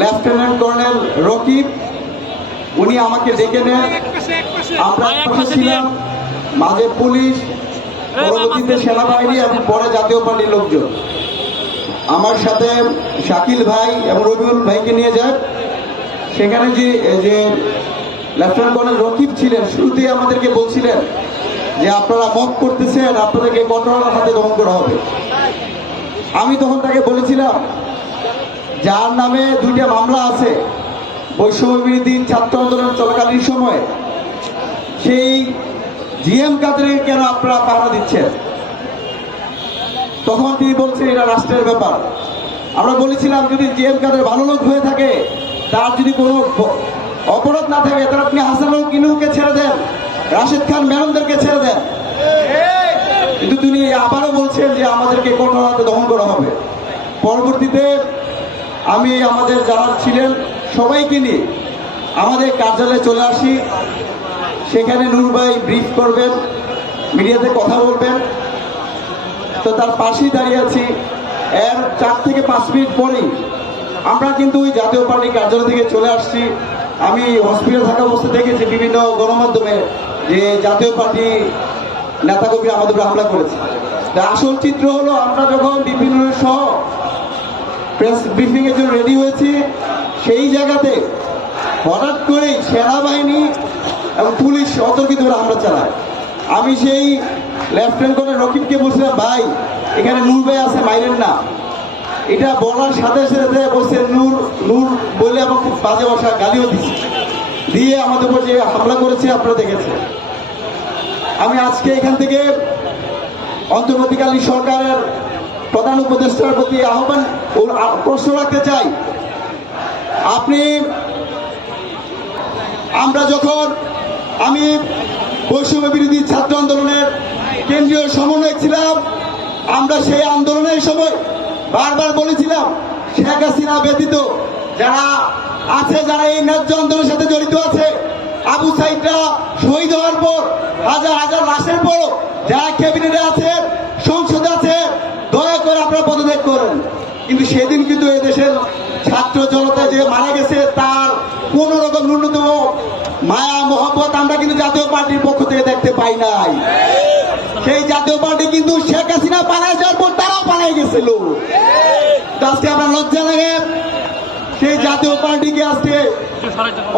Lieutenant colonel Rakib উনি আমাকে ডেকে নেন। আমরা ছিলাম, মাঝে পুলিশ, পরবর্তীতে সেনাবাহিনী এবং পরে জাতীয় পার্টির লোকজন। আমার সাথে শাকিল ভাই এবং রবিউল ভাইকে নিয়ে যায়। সেখানে যে লেফটেন্যান্ট কর্নেল রকিব ছিলেন, শুরুতেই আমাদেরকে বলছিলেন যে আপনারা মত করতেছেন, আপনাদেরকে কঠোর হাতে দমন করা হবে। আমি তখন তাকে বলেছিলাম, যার নামে দুইটা মামলা আছে বৈষম্য বিরোধী ছাত্র আন্দোলন চলাকালীন সময়ে, সেই জিএম কাদেরকে কেন আপনারা পাহারা দিচ্ছেন? তখন তিনি বলছেন এটা রাষ্ট্রের ব্যাপার। আমরা বলেছিলাম, যদি জিএম কাদের ভালো লোক হয়ে থাকে, তার যদি কোনো অপরাধ না থাকে, তাহলে আপনি হাসানুল কিনুকে ছেড়ে দেন, রাশেদ খান মেননদেরকে ছেড়ে দেন। কিন্তু তিনি আবারও বলছেন যে আমাদেরকে কঠোর হাতে দমন করা হবে। পরবর্তীতে আমি আমাদের যারা ছিলেন সবাইকে নিয়ে আমাদের কার্যালয়ে চলে আসি। সেখানে নূর ভাই ব্রিফ করবেন, মিডিয়াতে কথা বলবেন, তো তার পাশেই দাঁড়িয়ে আছি। এর 4 থেকে 5 মিনিট পরেই আমরা কিন্তু ওই জাতীয় পার্টি কার্যালয় থেকে চলে আসছি। আমি হসপিটাল থাকা অবস্থা দেখেছি বিভিন্ন গণমাধ্যমে যে জাতীয় পার্টি নেতাকর্মী আমাদের উপরে হামলা করেছে। আসল চিত্র হলো, আমরা যখন বিভিন্ন সহ প্রেস ব্রিফিং এর জন্য রেডি হয়েছি, সেই জায়গাতে হঠাৎ করেই সেনাবাহিনী এবং পুলিশ অতর্কিত করে হামলা চালায়। আমি সেই লেফটেন্যান্ট কর্নেল রকিবকে বলছিলাম, ভাই এখানে নূর ভাই আছে, মাইরেন না। এটা বলার সাথে সাথে বলছে নূর নূর বলে আমার খুব বাজে ভাষা গালিও দিচ্ছে, দিয়ে আমাদের উপর যে হামলা করেছে আপনারা দেখেছেন। আমি আজকে এখান থেকে অন্তর্বর্তীকালীন সরকারের প্রধান উপদেষ্টার প্রতি আহ্বান প্রশ্ন রাখতে চাই। আমি বৈষম্য বিরোধী ছাত্র আন্দোলনের কেন্দ্রীয় সমন্বয়ক ছিলাম। আমরা সেই আন্দোলনের সময় বারবার বলেছিলাম, শেখ হাসিনা ব্যতীত যারা আছে, যারা এই ন্যায্য আন্দোলনের সাথে জড়িত আছে, আবু সাইদরা শহীদ হওয়ার পর হাজার হাজার লাশের পর যারা ক্যাবিনেটে আছে, সংসদে আছে, দয়া করে আপনারা পদত্যাগ করেন। কিন্তু সেদিন কিন্তু এদেশের ছাত্র জনতা যে মারা গেছে, তার কোন রকম ন্যূনতম মায়া মোহাম্মত আমরা কিন্তু জাতীয় পার্টির পক্ষ থেকে দেখতে পাই নাই। সেই জাতীয় পার্টি কিন্তু শেখ হাসিনা পালায় যাওয়ার পর তারাও পালাই গেছিল। আজকে আপনার লজ্জা লাগে, সেই জাতীয় পার্টিকে আজকে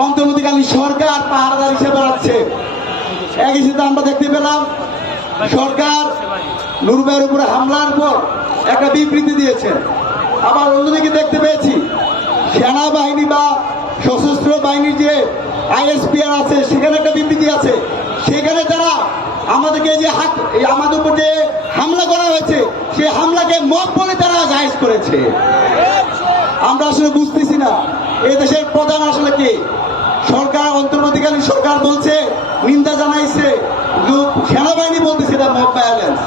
অন্তর্বর্তীকালীন সরকার পাহারাদার হিসেবে রাখছে। একই সাথে আমরা দেখতে পেলাম সরকার নূর ভাইয়ের উপরে হামলার পর একটা বিবৃতি দিয়েছে। আবার অন্যদিকে দেখতে পেয়েছি সেনাবাহিনী বা সশস্ত্র বাহিনীর যে আইএসপিআর আছে, সেখানে একটা বিবৃতি আছে। সেখানে তারা আমাদেরকে আমাদের উপর যে হামলা করা হয়েছে, সেই হামলাকে মব বলে তারা জায়েজ করেছে। আমরা আসলে বুঝতেছি না এই দেশের প্রধান আসলে কি। সরকার, অন্তর্বর্তীকালীন সরকার বলছে, নিন্দা জানাইছে, সেনাবাহিনী বলতেছে এটা মব ভায়োলেন্স।